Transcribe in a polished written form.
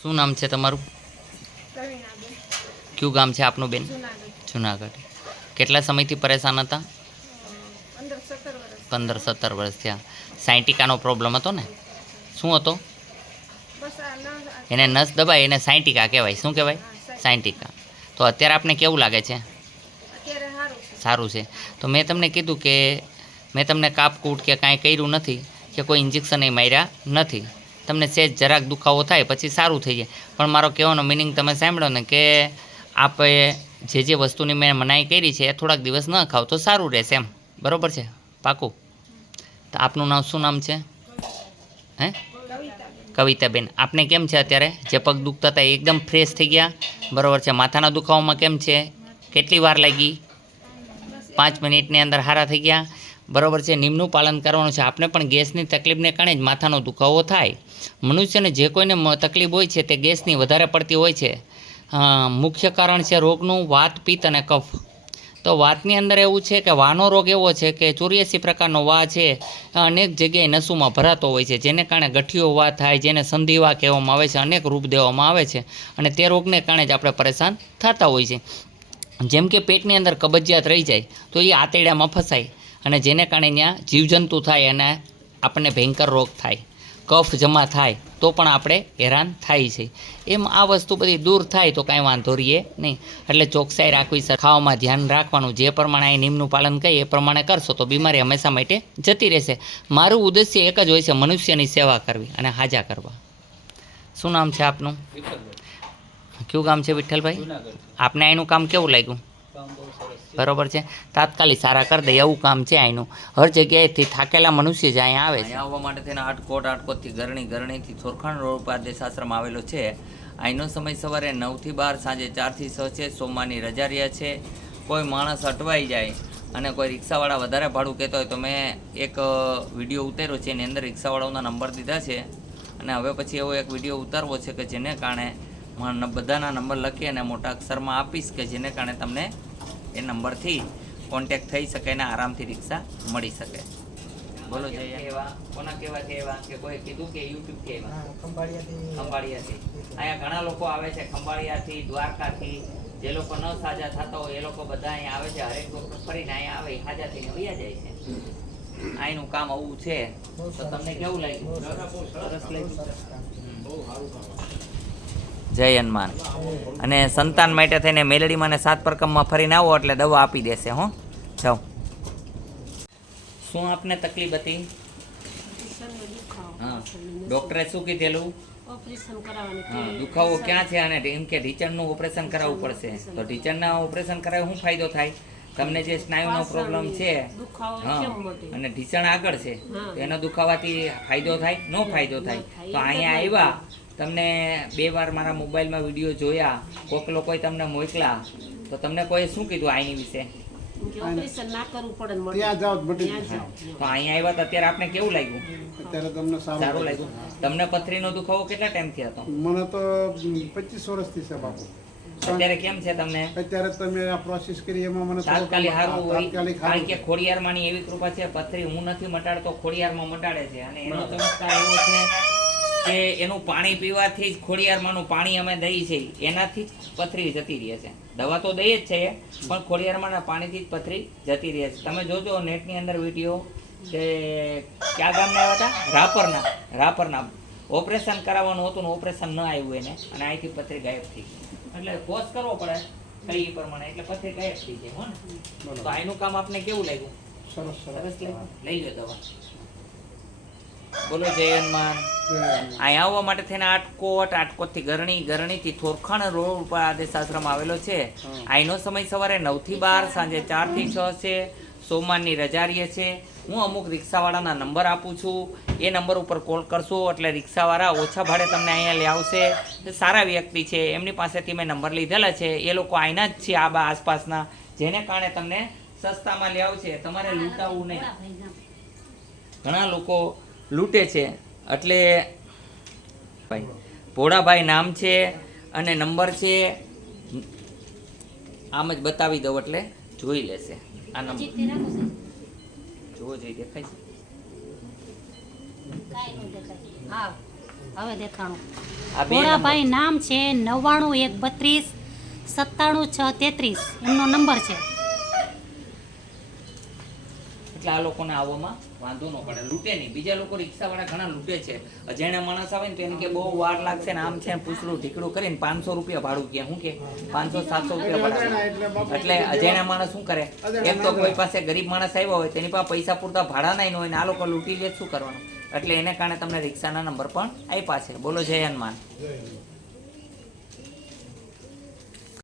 શું નામ છે તમારું? પ્રવીણાબેન. કયું ગામ છે આપનું બેન? જુનાગઢ. જુનાગઢ. કેટલા સમયથી પરેશાન હતા? 15-17 વર્ષ. 15-17 વર્ષ થયા. સાયન્ટિકાનો પ્રોબ્લેમ હતો ને? શું હતો? બસ આ એને નસ દબાય એને સાયન્ટિકા કહેવાય. શું કહેવાય? સાયન્ટિકા. તો અત્યારે આપને કેવું લાગે છે? અત્યારે સારું છે. સારું છે. તો મેં તમને કીધું કે મેં તમને કાપકૂટ કે કાંઈ કર્યું નથી કે કોઈ ઇન્જેક્શન એ માર્યા નથી. તમને સહેજ જરાક દુખાવો થાય પછી સારું થઈ જાય. પણ મારો કહેવાનો મિનિંગ તમે સાંભળ્યો ને કે આપણે જે વસ્તુની મેં મનાઈ કરી છે એ થોડાક દિવસ ન ખાવ તો સારું રહેશે એમ. બરાબર છે? પાકું? તો આપનું નામ શું નામ છે? હે? કવિતાબેન. કવિતાબેન. આપને કેમ છે અત્યારે? જે પગ દુખતા હતા એ એકદમ ફ્રેશ થઈ ગયા? બરાબર છે. માથાના દુખાવામાં કેમ છે? કેટલી વાર લાગી? 5 મિનિટની અંદર સારા થઈ ગયા? બરાબર છે. નિયમનું પાલન કરવાનું છે. આપણે પણ ગેસની તકલીફને કારણે જ માથાનો દુખાવો થાય. મનુષ્યને જે કોઈને તકલીફ હોય છે તે ગેસની વધારે પડતી હોય છે. મુખ્ય કારણ છે રોગનું વાત, પિત્ત અને કફ. તો વાતની અંદર એવું છે કે વાનો રોગ એવો છે કે 84 પ્રકારનો વા છે અનેક જગ્યાએ નસોમાં ભરાતો હોય છે, જેને કારણે ગઠિયો વા થાય, જેને સંધિવા કહેવામાં આવે છે, અનેક રૂપ દેવામાં આવે છે અને તે રોગને કારણે જ આપણે પરેશાન થતા હોય છે. જેમ કે પેટની અંદર કબજિયાત રહી જાય તો એ આંતરડામાં ફસાય અને જેને કારણે ત્યાં જીવજંતુ થાય અને આપણને ભયંકર રોગ થાય. કફ જમા થાય તો પણ આપણે હેરાન થાય છે. એમ આ વસ્તુ બધી દૂર થાય તો કાંઈ વાંધો રહીએ નહીં. એટલે ચોકસાઈ રાખવી, ખાવામાં ધ્યાન રાખવાનું, જે પ્રમાણે અહીં નિયમનું પાલન કરીએ એ પ્રમાણે કરશો તો બીમારી હંમેશા માટે જતી રહેશે. મારું ઉદ્દેશ્ય એક જ હોય છે, મનુષ્યની સેવા કરવી અને હાજા કરવા. શું નામ છે આપનું? કયું ગામ છે વિઠ્ઠલભાઈ? આપને અહીંનું કામ કેવું લાગ્યું? બરાબર છે. તાત્કાલિક સારા કરી દે એવું કામ છે અહીંનું. હર જગ્યાએથી થાકેલા મનુષ્ય જ અહીંયા આવે છે. આવવા માટે થઈને આટકોટથી ગરણીથી થોરખાણ રોડ પર આદેશ આશ્રમ આવેલો છે. અહીંનો સમય સવારે 9 થી 12, સાંજે 4 થી 6 છે. સોમવારની રજા રહ્યા છે. કોઈ માણસ અટવાઈ જાય અને કોઈ રિક્ષાવાળા વધારે ભાડું કહેતો હોય તો મેં એક વિડીયો ઉતાર્યો છે, એની અંદર રિક્ષાવાળાઓના નંબર દીધા છે અને હવે પછી એવો એક વિડીયો ઉતારવો છે કે જેને કારણે બધાના નંબર લખી અને મોટા અક્ષરમાં આપીશ કે જેને કારણે તમને એ નંબરથી કોન્ટેક્ટ થઈ શકે અને આરામથી રિક્ષા મળી શકે. બોલો જય એવા કોના કેવા છે એવા કે કોઈ કીધું કે યુટ્યુબ કે એવા? ખંભાળિયાથી. અહીંયા ઘણા લોકો આવે છે ખંભાળિયાથી, દ્વારકાથી. જે લોકો ન સાજા થતા હોય એ લોકો બધા અહીંયા આવે છે. હરેક ડોક્ટર ફરીને અહીંયા આવે સાજા થઈને વયા જાય છે. અહીંનું કામ આવું છે. તો તમને કેવું લાગ્યું? સરસ લાગ્યું. જય હનુમાન. અને સંતાન માટે થઈને મેલડીમાં ને 7 પરકમમાં ફરીને આવો એટલે દવા આપી દેશે. હો જાઓ. શું આપને તકલીફ હતી? હા, ડોક્ટરે શું કીધેલું? ઓપરેશન કરાવવાની. હા, દુખાવો ક્યાં છે? અને એમ કે ઢીચણનું ઓપરેશન કરાવવું પડશે. તો ઢીચણના ઓપરેશન કરાવે શું ફાયદો થાય? તમને જે સ્નાયુનો પ્રોબ્લેમ છે, હા, અને ઢીચણ આગળ છે તો એનો દુખાવાથી ફાયદો થાય? નો ફાયદો થાય. તો અહીંયા આવ્યા, તમને 2 વાર મારા મોબાઈલમાં વિડીયો જોયા, કોઈક લોકોએ તમને મોકલા, તો તમને કોઈ શું કીધું આની વિશે? ઓપરેશન ના કરવું પડે ને ત્યાં જાઓ મટી તો અહીંયા આવ્યા તો અત્યારે આપને કેવું લાગ્યું? અત્યારે તમને સારું લાગ્યું. તમને પથરીનો દુખાવો કેટલા ટાઈમથી હતો? મને તો 25 વર્ષથી છે બાપુ. અત્યારે કેમ છે તમને? અત્યારે તમે આ પ્રોસેસ કરી એમાં મને તાત્કાલિક સારું હોય, તાત્કાલિક કારણ કે ખોડિયારમાંની એવી કૃપા છે. પથરી હું નથી મટાડતો, ખોડિયારમાં મટાડે છે. અને એનો ચમત્કાર એવો છે કે એનું પાણી પીવાથી જ ખોડિયારમાંનું પાણી અમે દઈએ છીએ, એનાથી જ પથરી જતી રહે છે. દવા તો દઈએ જ છે પણ ખોડિયારમાંના પાણીથી જ પથરી જતી રહે છે. તમે જોજો નેટની અંદર વિડીયો કે ક્યાં ગામના આવ્યા હતા? રાપરના ઓપરેશન કરાવવાનું હતું ને ઓપરેશન ન આવ્યું એને, અને અહીંથી પથરી ગાયબ થઈ ગઈ. એટલે કોર્સ કરવો પડે કઈ પ્રમાણે, એટલે પથરી ગાયબ થઈ જાય. હો ને? તો આનું કામ આપને કેવું લાગ્યું? સરસ લાગ્યું. લઈ લો દવા. બોલો જય હનુમાન. અહીંયા આવવા માટે થઈને આટકોટથી ગરણીથી થોરખાણ રોડ ઉપર આદેશ આશ્રમ આવેલો છે. અહીંનો સમય સવારે 9 થી 12, સાંજે 4 થી 6 છે. સોમવારની રજા રહે છે. હું અમુક રિક્ષાવાળાના નંબર આપું છું, એ નંબર ઉપર કોલ કરશો એટલે રિક્ષાવાળા ઓછા ભાડે તમને અહીંયા લઈ આવશે. સારા વ્યક્તિ છે, એમની પાસેથી મેં નંબર લીધેલા છે. એ લોકો અહીંના જ છે આ આસપાસના, જેને કારણે તમને સસ્તામાં લઈ આવશે. તમારે લૂંટાવવું નહીં. ઘણા લોકો લૂંટે છે. એટલે ભાઈ ભોળાભાઈ નામ છે અને નંબર છે, આમ જ બતાવી દઉં એટલે જોઈ લેશે. આ નંબર જોવો જોઈએ, દેખાય છે? હા હવે દેખાણું આ બે ભોળાભાઈ નામ છે 9913277633 એમનો નંબર છે. એટલે આ લોકોને આવવામાં વાંધો ન પડે, લૂંટે નહીં. બીજા લોકો રિક્ષાવાળા ઘણા લૂંટે છે. અજાણ્યા માણસ આવે ને તો એને કે બહુ વાર લાગશે ને આમ છે ને પૂછડું ઢીકડું કરીને 500 રૂપિયા ભાડું કે શું કે 500-700 રૂપિયા ભાડું. એટલે અજાણ્યા માણસ શું કરે, એક તો કોઈ પાસે ગરીબ માણસ આવ્યો હોય તેની પાસે પૈસા પૂરતા ભાડા નહીં હોય ને આ લોકો લૂંટી લે શું કરવાનું. એટલે એને કારણે તમને રિક્ષાના નંબર પણ આપ્યા છે. બોલો જય હનુમાન. જય હિન્દ.